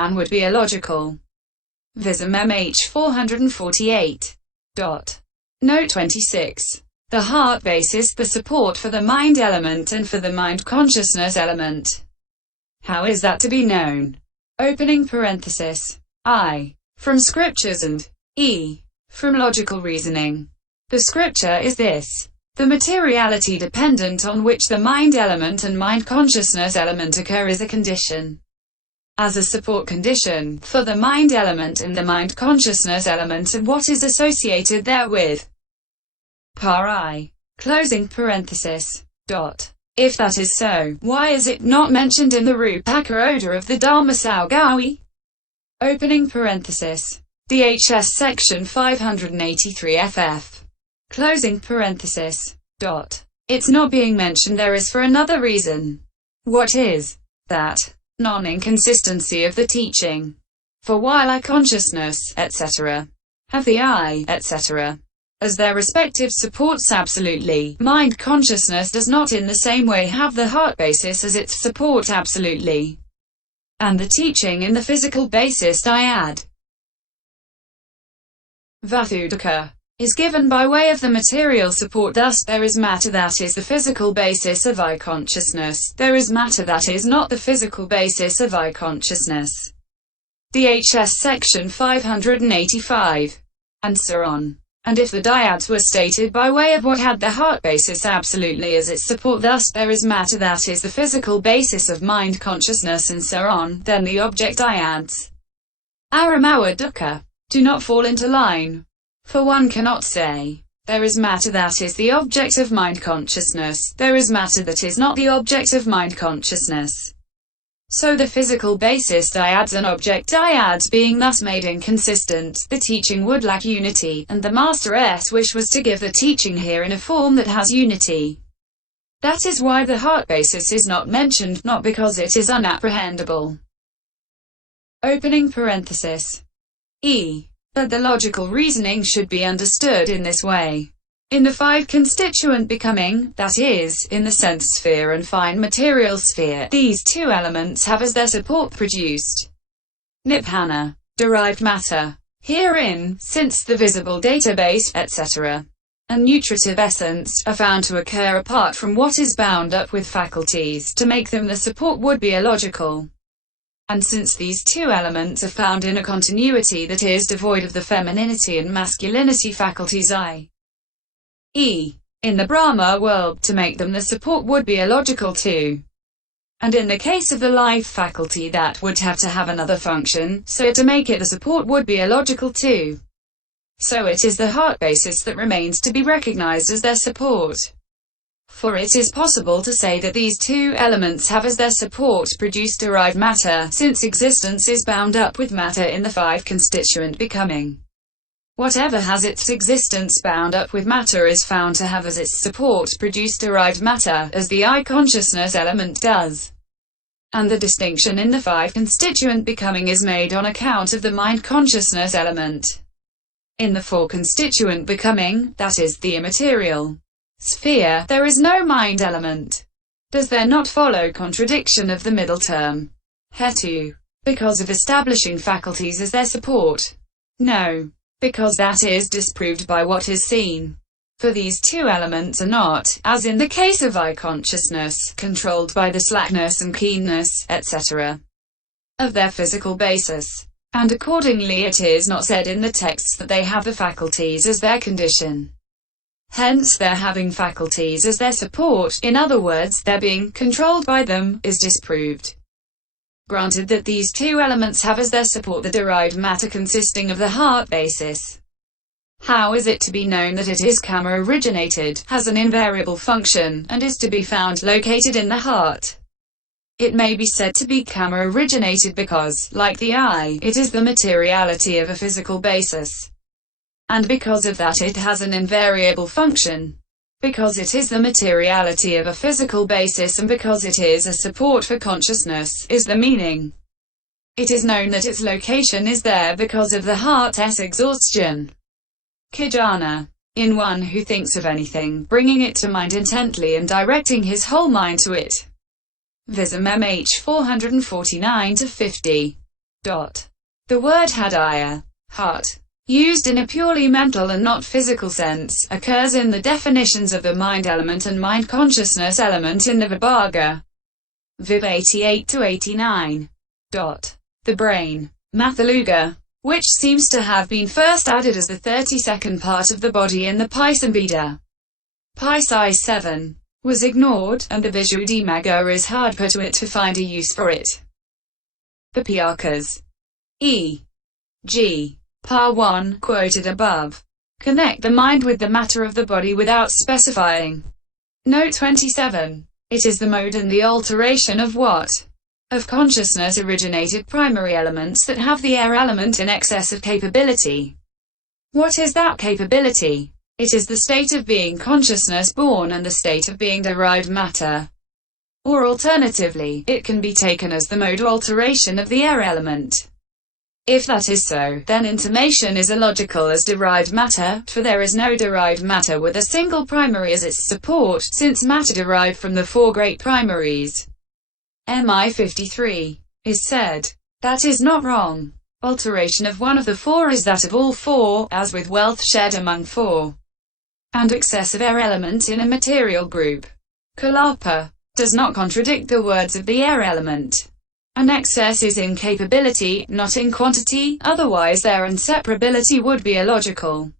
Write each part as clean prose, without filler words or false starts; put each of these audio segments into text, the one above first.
and would be illogical. Visum MH 448. Note 26. The heart basis, the support for the mind element and for the mind consciousness element. How is that to be known? Opening parenthesis. I. From scriptures and E. From logical reasoning. The scripture is this: the materiality dependent on which the mind element and mind consciousness element occur is a condition. As a support condition for the mind element and the mind consciousness element and what is associated therewith. Paþþh I. Closing parenthesis. If that is so, why is it not mentioned in the Rúpakaoda of the Dhammasaògaoi? Opening parenthesis. DHS section 583 ff. Closing parenthesis. It's not being mentioned there is for another reason. What is that? Non-inconsistency of the teaching. For while I consciousness, etc., have the I, etc., as their respective supports absolutely, mind consciousness does not in the same way have the heart basis as its support absolutely. And the teaching in the physical basis dyad, vatthu-duka, is given by way of the material support. Thus there is matter that is the physical basis of I consciousness, there is matter that is not the physical basis of I consciousness. DHS section 585. And so on. And if the dyads were stated by way of what had the heart basis absolutely as its support, thus there is matter that is the physical basis of mind consciousness and so on, then the object dyads, arammaoa-duka, do not fall into line. For one cannot say, there is matter that is the object of mind consciousness, there is matter that is not the object of mind consciousness. So the physical basis dyads and object dyads being thus made inconsistent, the teaching would lack unity, and the Master's wish was to give the teaching here in a form that has unity. That is why the heart basis is not mentioned, not because it is unapprehendable. Opening parenthesis. E. But the logical reasoning should be understood in this way. In the five constituent becoming, that is, in the sense sphere and fine material sphere, these two elements have as their support produced nibbana, derived matter. Herein, since the visible database, etc., and nutritive essence, are found to occur apart from what is bound up with faculties, to make them the support would be illogical. And since these two elements are found in a continuity that is devoid of the femininity and masculinity faculties i.e., in the Brahma world, to make them the support would be illogical too. And in the case of the life faculty that would have to have another function, so to make it the support would be illogical too. So it is the heart basis that remains to be recognized as their support. For it is possible to say that these two elements have as their support produced derived matter, since existence is bound up with matter in the five constituent becoming. Whatever has its existence bound up with matter is found to have as its support produced derived matter, as the I consciousness element does. And the distinction in the five constituent becoming is made on account of the mind consciousness element. In the four constituent becoming, that is, the immaterial sphere, there is no mind element. Does there not follow contradiction of the middle term, hetu, because of establishing faculties as their support? No. Because that is disproved by what is seen. For these two elements are not, as in the case of I consciousness, controlled by the slackness and keenness, etc., of their physical basis. And accordingly it is not said in the texts that they have the faculties as their condition. Hence their having faculties as their support, in other words, their being controlled by them, is disproved. Granted that these two elements have as their support the derived matter consisting of the heart basis. How is it to be known that it is karma-originated, has an invariable function, and is to be found located in the heart? It may be said to be karma-originated because, like the I, it is the materiality of a physical basis. And because of that it has an invariable function. Because it is the materiality of a physical basis and because it is a support for consciousness, is the meaning. It is known that its location is there because of the heart's exhaustion. Kijana. In one who thinks of anything, bringing it to mind intently and directing his whole mind to it. Visum MH 449-50. The word hadaya, heart, used in a purely mental and not physical sense, occurs in the definitions of the mind element and mind consciousness element in the Vibhaga. Vib 88-89. The brain, vatthu-duka, which seems to have been first added as the 32nd part of the body in the Paþþh I 7, was ignored, and the Visuddhimagga is hard put to it to find a use for it. The Pyakas, e.g. Pa 1, quoted above, connect the mind with the matter of the body without specifying. Note 27. It is the mode and the alteration of what? Of consciousness originated primary elements that have the air element in excess of capability. What is that capability? It is the state of being consciousness born and the state of being derived matter. Or alternatively, it can be taken as the mode alteration of the air element. If that is so, then intimation is illogical as derived matter, for there is no derived matter with a single primary as its support, since matter derived from the four great primaries. MI 53 is said. That is not wrong. Alteration of one of the four is that of all four, as with wealth shared among four, and excessive air element in a material group. Kalapa does not contradict the words of the air element. An excess is in capability, not in quantity, otherwise their inseparability would be illogical.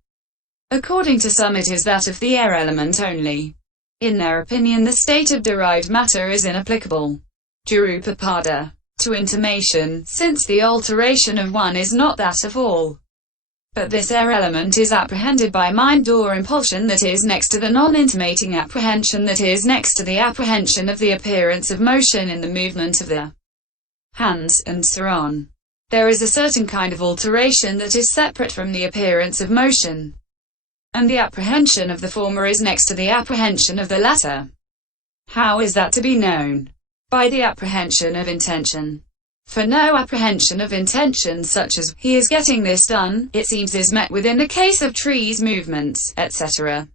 According to some it is that of the air element only. In their opinion the state of derived matter is inapplicable, Rúpakaoda, to intimation, since the alteration of one is not that of all. But this air element is apprehended by mind or impulsion that is next to the non-intimating apprehension that is next to the apprehension of the appearance of motion in the movement of the hands, and so on. There is a certain kind of alteration that is separate from the appearance of motion, and the apprehension of the former is next to the apprehension of the latter. How is that to be known? By the apprehension of intention. For no apprehension of intention such as, he is getting this done, it seems is met with in the case of trees, movements, etc.,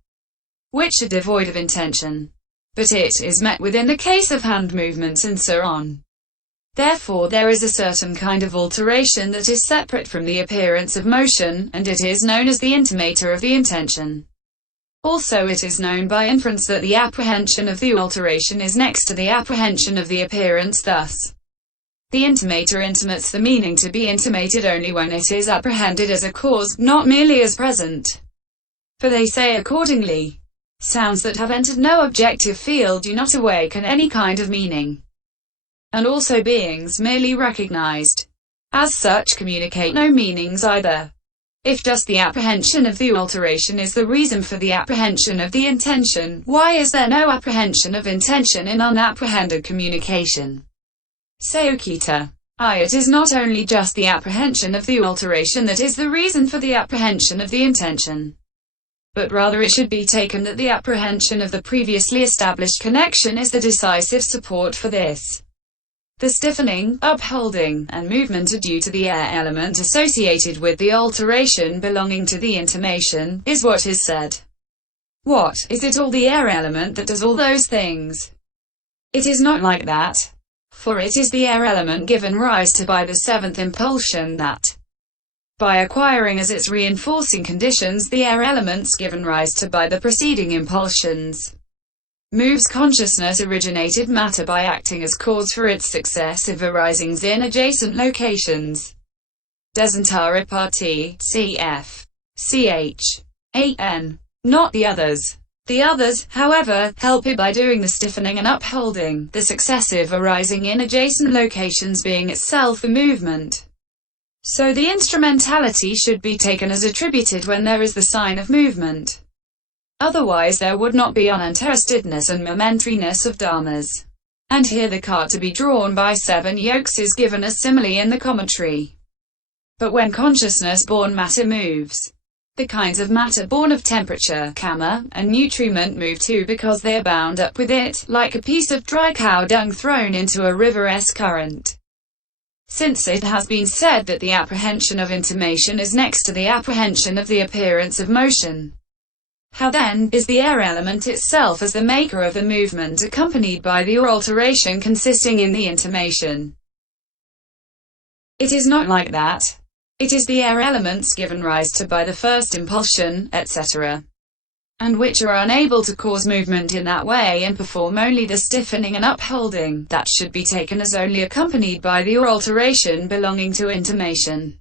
which are devoid of intention. But it is met with in the case of hand movements and so on. Therefore there is a certain kind of alteration that is separate from the appearance of motion, and it is known as the intimator of the intention. Also it is known by inference that the apprehension of the alteration is next to the apprehension of the appearance, thus the intimator intimates the meaning to be intimated only when it is apprehended as a cause, not merely as present. For they say accordingly, sounds that have entered no objective field do not awaken any kind of meaning, and also beings merely recognized as such communicate no meanings either. If just the apprehension of the alteration is the reason for the apprehension of the intention, why is there no apprehension of intention in unapprehended communication? Saokita. It is not only just the apprehension of the alteration that is the reason for the apprehension of the intention, but rather it should be taken that the apprehension of the previously established connection is the decisive support for this. The stiffening, upholding, and movement are due to the air element associated with the alteration belonging to the intimation, is what is said. What, is it all the air element that does all those things? It is not like that. For it is the air element given rise to by the seventh impulsion that, by acquiring as its reinforcing conditions the air elements given rise to by the preceding impulsions, moves consciousness originated matter by acting as cause for its successive arisings in adjacent locations. Desantara parti, cf. ch. 8n. Not the others. The others, however, help it by doing the stiffening and upholding, the successive arising in adjacent locations being itself the movement. So the instrumentality should be taken as attributed when there is the sign of movement. Otherwise there would not be uninterestedness and momentariness of dharmas. And here the cart to be drawn by 7 yokes is given as simile in the commentary. But when consciousness-born matter moves, the kinds of matter born of temperature, kama, and nutriment move too because they are bound up with it, like a piece of dry cow dung thrown into a river's current. Since it has been said that the apprehension of intimation is next to the apprehension of the appearance of motion, how then, is the air element itself as the maker of the movement accompanied by the alteration consisting in the intimation? It is not like that. It is the air elements given rise to by the first impulsion, etc., and which are unable to cause movement in that way and perform only the stiffening and upholding, that should be taken as only accompanied by the or alteration belonging to intimation.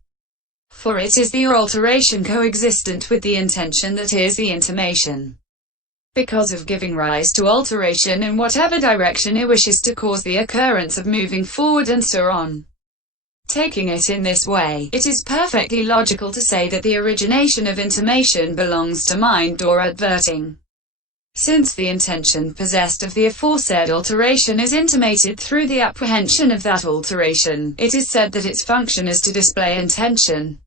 For it is the or alteration coexistent with the intention that is the intimation, because of giving rise to alteration in whatever direction it wishes to cause the occurrence of moving forward and so on. Taking it in this way, it is perfectly logical to say that the origination of intimation belongs to mind or adverting. Since the intention possessed of the aforesaid alteration is intimated through the apprehension of that alteration, it is said that its function is to display intention.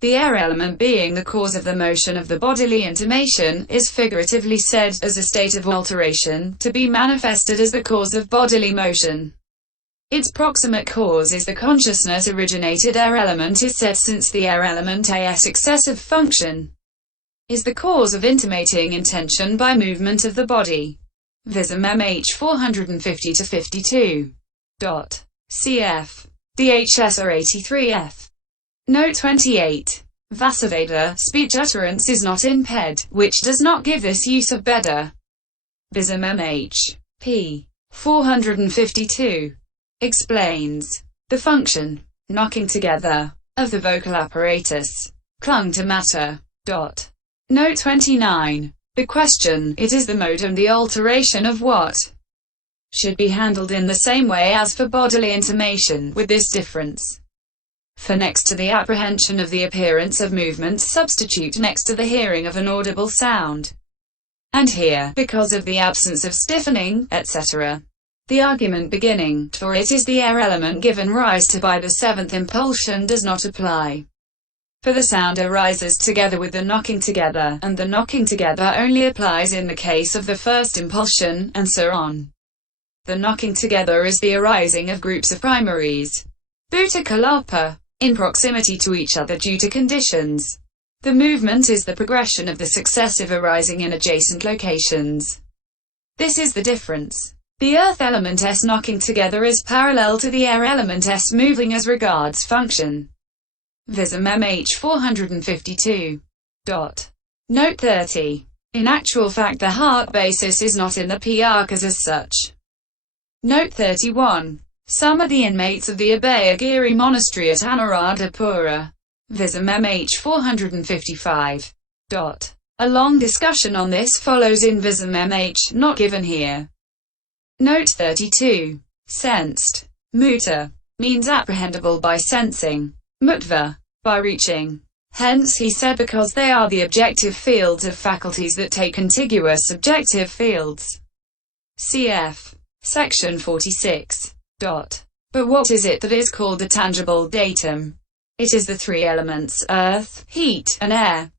The air element being the cause of the motion of the bodily intimation, is figuratively said, as a state of alteration, to be manifested as the cause of bodily motion. Its proximate cause is the consciousness-originated air element is said, since the air element AS excessive function is the cause of intimating intention by movement of the body. Vism MH 450-52. Cf. DHSR 83F. Note 28. Vasaveda, speech utterance is not in ped, which does not give this use of beda. Vism MH. p. 452. Explains the function, knocking together, of the vocal apparatus, clung to matter. Note 29. The question, it is the mode and the alteration of what should be handled in the same way as for bodily intimation, with this difference. For next to the apprehension of the appearance of movement substitute next to the hearing of an audible sound. And here, because of the absence of stiffening, etc., the argument beginning, for it is the air element given rise to by the seventh impulsion does not apply. For the sound arises together with the knocking together, and the knocking together only applies in the case of the first impulsion, and so on. The knocking together is the arising of groups of primaries, bhuta-kalapa, in proximity to each other due to conditions. The movement is the progression of the successive arising in adjacent locations. This is the difference. The earth element S knocking together is parallel to the air element S moving as regards function. Vism MH 452. Note 30. In actual fact the heart basis is not in the Piyakas as such. Note 31. Some of the inmates of the Abhayagiri monastery at Anuradhapura. Vism MH 455. A long discussion on this follows in Vism MH, not given here. Note 32. Sensed. Muta means apprehendable by sensing. Mutva, by reaching. Hence he said because they are the objective fields of faculties that take contiguous subjective fields. Cf. Section 46. But what is it that is called a tangible datum? It is the three elements, earth, heat, and air.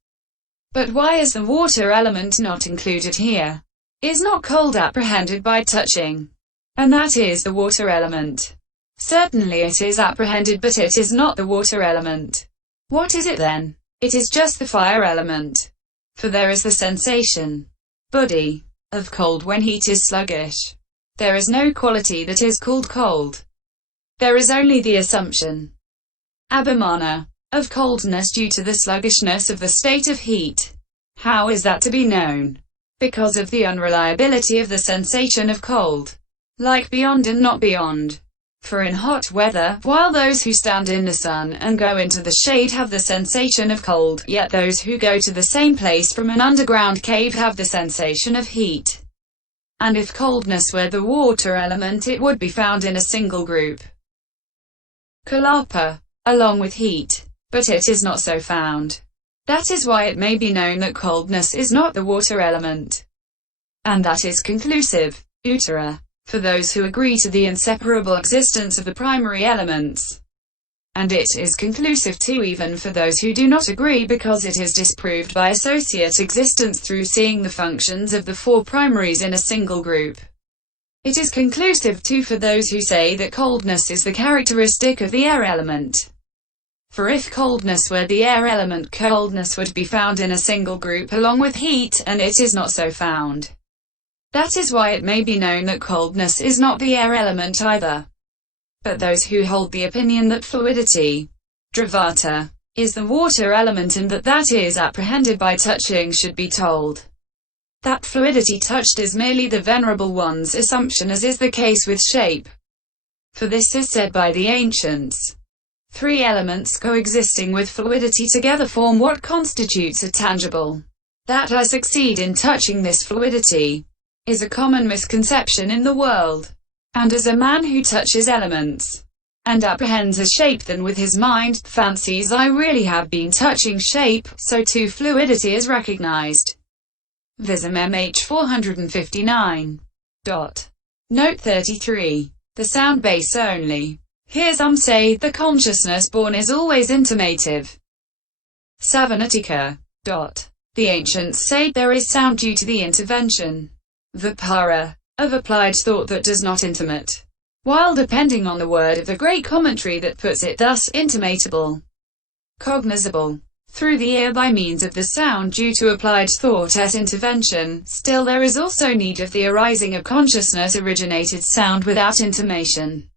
But why is the water element not included here? Is not cold apprehended by touching? And that is the water element. Certainly it is apprehended, but it is not the water element. What is it then? It is just the fire element. For there is the sensation, buddhi, of cold when heat is sluggish. There is no quality that is called cold. There is only the assumption, abhimana, of coldness due to the sluggishness of the state of heat. How is that to be known? Because of the unreliability of the sensation of cold. Like beyond and not beyond. For in hot weather, while those who stand in the sun and go into the shade have the sensation of cold, yet those who go to the same place from an underground cave have the sensation of heat. And if coldness were the water element, it would be found in a single group, kalapa, along with heat. But it is not so found. That is why it may be known that coldness is not the water element. And that is conclusive, uttara, for those who agree to the inseparable existence of the primary elements. And it is conclusive too even for those who do not agree, because it is disproved by associate existence through seeing the functions of the four primaries in a single group. It is conclusive too for those who say that coldness is the characteristic of the air element. For if coldness were the air element, coldness would be found in a single group along with heat, and it is not so found. That is why it may be known that coldness is not the air element either. But those who hold the opinion that fluidity, dravata, is the water element and that is apprehended by touching should be told that fluidity touched is merely the Venerable One's assumption, as is the case with shape. For this is said by the ancients. Three elements coexisting with fluidity together form what constitutes a tangible. That I succeed in touching this fluidity is a common misconception in the world. And as a man who touches elements and apprehends a shape, then with his mind fancies I really have been touching shape, so too fluidity is recognized. Vism MH 459. Note 33. The sound base only. Here some say the consciousness born is always intimative. Savanatika. The ancients say there is sound due to the intervention, vipara, of applied thought that does not intimate, while depending on the word of the great commentary that puts it thus: intimatable, cognizable, through the ear by means of the sound due to applied thought as intervention. Still there is also need of the arising of consciousness-originated sound without intimation,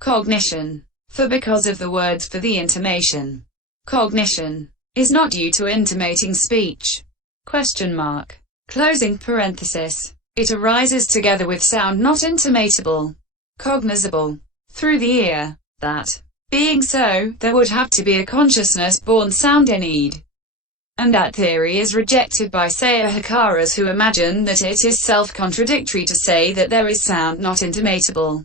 cognition, for because of the words for the intimation, cognition, is not due to intimating speech. Closing parenthesis. It arises together with sound not intimatable, cognizable, through the ear. That being so, there would have to be a consciousness-born sound in need. And that theory is rejected by Sayahakaras, who imagine that it is self-contradictory to say that there is sound not intimatable,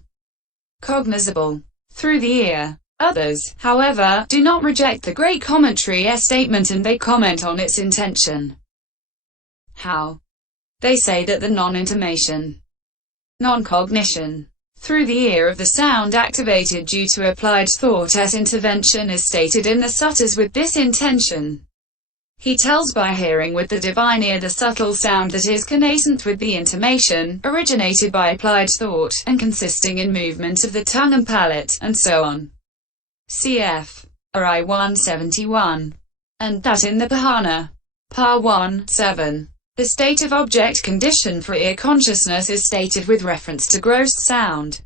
cognizable, through the ear. Others, however, do not reject the great commentary's statement, and they comment on its intention. How? They say that the non-intimation, non-cognition, through the ear of the sound activated due to applied thought as intervention is stated in the suttas with this intention. He tells by hearing with the divine ear the subtle sound that is connascent with the intimation, originated by applied thought, and consisting in movement of the tongue and palate, and so on. Cf. RI 171. And that in the Pahana, Pa 1-7. The state of object condition for ear consciousness is stated with reference to gross sound.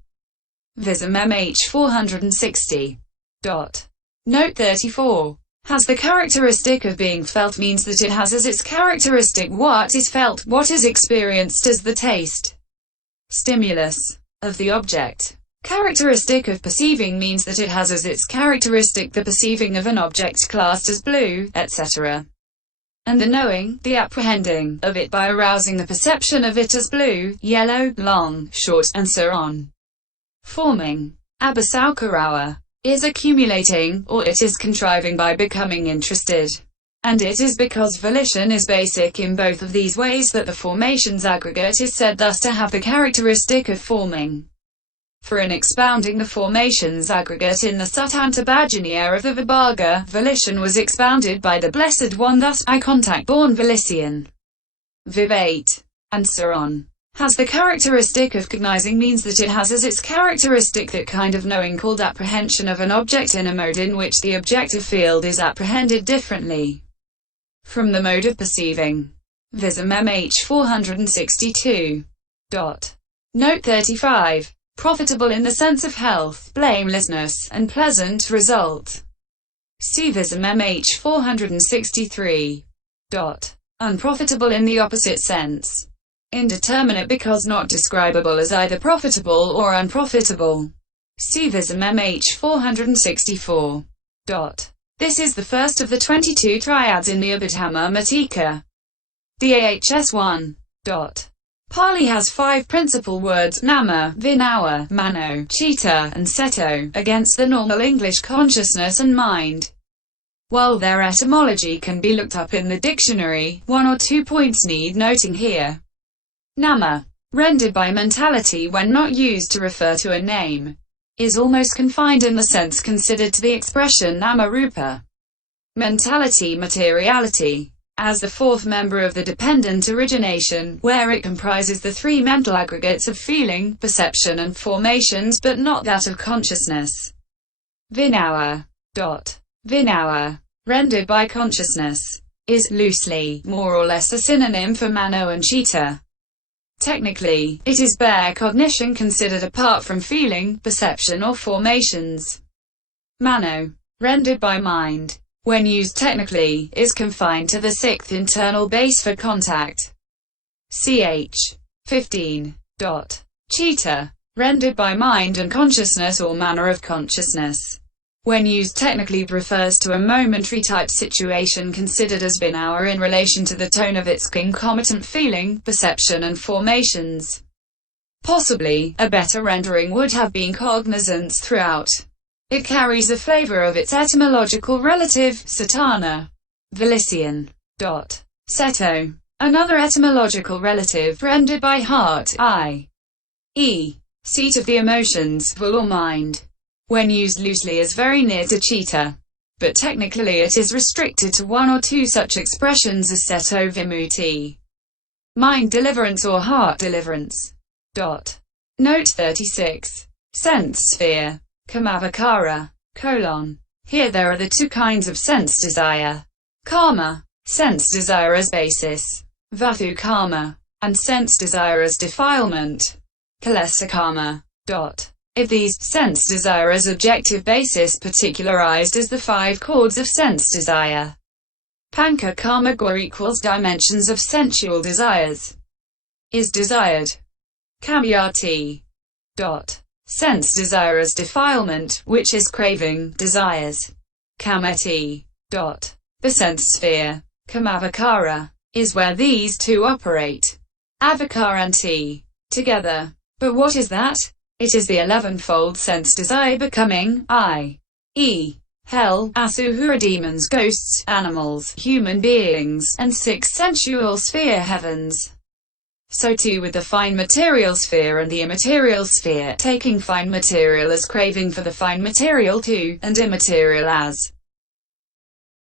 Vism MH 460. Note 34. Has the characteristic of being felt means that it has as its characteristic what is felt, what is experienced as the taste, stimulus, of the object. Characteristic of perceiving means that it has as its characteristic the perceiving of an object classed as blue, etc. And the knowing, the apprehending, of it by arousing the perception of it as blue, yellow, long, short, and so on. Forming, abasaukarāwa, is accumulating, or it is contriving by becoming interested. And it is because volition is basic in both of these ways that the formations aggregate is said thus to have the characteristic of forming. For in expounding the formations aggregate in the Suttantabhajaniya of the Vibhaga, volition was expounded by the Blessed One, thus eye contact born volition, Viv 8, and so on, has the characteristic of cognizing means that it has as its characteristic that kind of knowing called apprehension of an object in a mode in which the objective field is apprehended differently from the mode of perceiving. Vism MH 462. Note 35. Profitable in the sense of health, blamelessness, and pleasant result. See Vism MH 463. Unprofitable in the opposite sense. Indeterminate because not describable as either profitable or unprofitable. See Vism MH 464. This is the first of the 22 triads in the Abhidhamma-matika. DAHS 1. Pali has 5 principal words, nama, vinawa, mano, citta, and ceto, against the normal English consciousness and mind. While their etymology can be looked up in the dictionary, 1 or 2 points need noting here. Nama, rendered by mentality when not used to refer to a name, is almost confined in the sense considered to the expression nama-rupa. Mentality, materiality, as the fourth member of the dependent origination, where it comprises the 3 mental aggregates of feeling, perception and formations, but not that of consciousness. Vinawa. Vinawa, rendered by consciousness, is, loosely, more or less a synonym for mano and citta. Technically, it is bare cognition considered apart from feeling, perception or formations. Mano, rendered by mind, when used technically, is confined to the sixth internal base for contact. Ch. 15. Chitta, rendered by mind and consciousness or manner of consciousness, when used technically refers to a momentary type situation considered as being hour in relation to the tone of its concomitant feeling, perception and formations. Possibly, a better rendering would have been cognizance throughout. It carries the flavor of its etymological relative, satana, volition. Seto, another etymological relative, rendered by heart, i.e., seat of the emotions, will or mind, when used loosely is very near to chitta, but technically it is restricted to one or two such expressions as seto vimutti, mind deliverance or heart deliverance. Note 36. Sense sphere. Kamavakara. Here there are the two kinds of sense desire. Karma, sense desire as basis, vatthu-karma, and sense desire as defilement, kilesa-karma. If these, sense desire as objective basis particularized as the five chords of sense desire. Panka karma gua equals dimensions of sensual desires. Is desired. Kamyati. Sense desire as defilement, which is craving, desires. Kameti. The sense sphere, kamavakara, is where these two operate. Avakaranti. Together. But what is that? It is the 11-fold sense desire becoming, i.e., hell, asuhura demons, ghosts, animals, human beings, and 6 sensual sphere heavens. So too with the fine material sphere and the immaterial sphere, taking fine material as craving for the fine material too, and immaterial as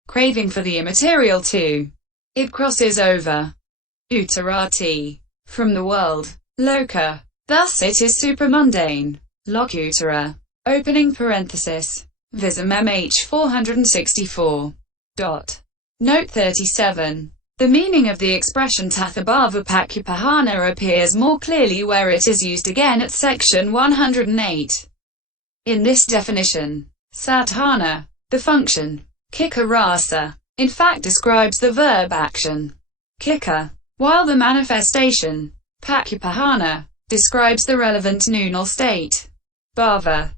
craving for the immaterial too. It crosses over. Uttarati. From the world. Loka. Thus it is supramundane. Lokuttara. Opening parenthesis. Visum MH 464. Note 37. The meaning of the expression tathabhava pakyapahana appears more clearly where it is used again at section 108. In this definition, sadhana, the function, kika rasa, in fact describes the verb action, kika, while the manifestation, pakyapahana, describes the relevant noonal state, bhava.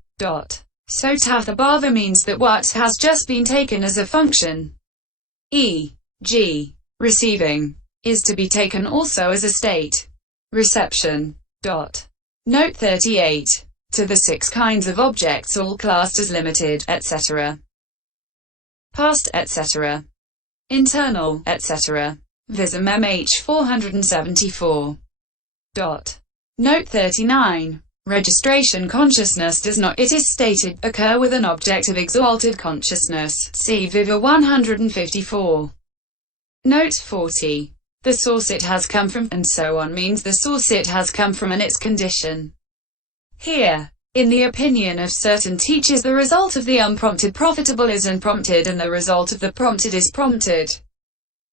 So tathabhava means that what has just been taken as a function, e.g., receiving, is to be taken also as a state, reception. Note 38. To the 6 kinds of objects all classed as limited, etc. Past, etc. Internal, etc. Visum MH 474. Note 39. Registration consciousness does not, it is stated, occur with an object of exalted consciousness. See Viva 154. Note 40. The source it has come from, and so on means the source it has come from and its condition. Here, in the opinion of certain teachers, the result of the unprompted profitable is unprompted and the result of the prompted is prompted.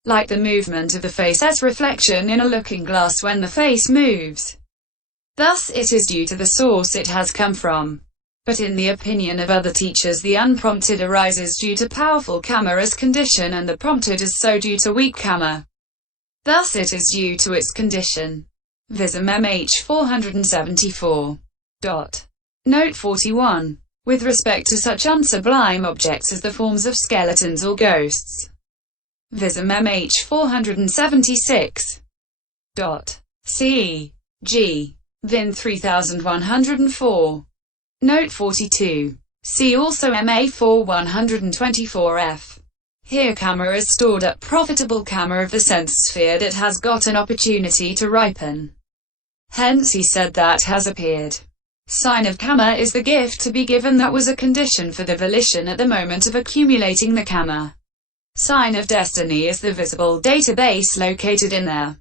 Like the movement of the face as reflection in a looking glass when the face moves. Thus it is due to the source it has come from. But in the opinion of other teachers the unprompted arises due to powerful karma as condition and the prompted is so due to weak karma. Thus it is due to its condition. Visum MH 474. Note 41. With respect to such unsublime objects as the forms of skeletons or ghosts. Visum MH 476. C. G. Vin 3104. Note 42. See also MA 4124F. Here karma is stored up, profitable karma of the sense sphere that has got an opportunity to ripen. Hence he said that has appeared. Sign of karma is the gift to be given that was a condition for the volition at the moment of accumulating the karma. Sign of destiny is the visible database located in there.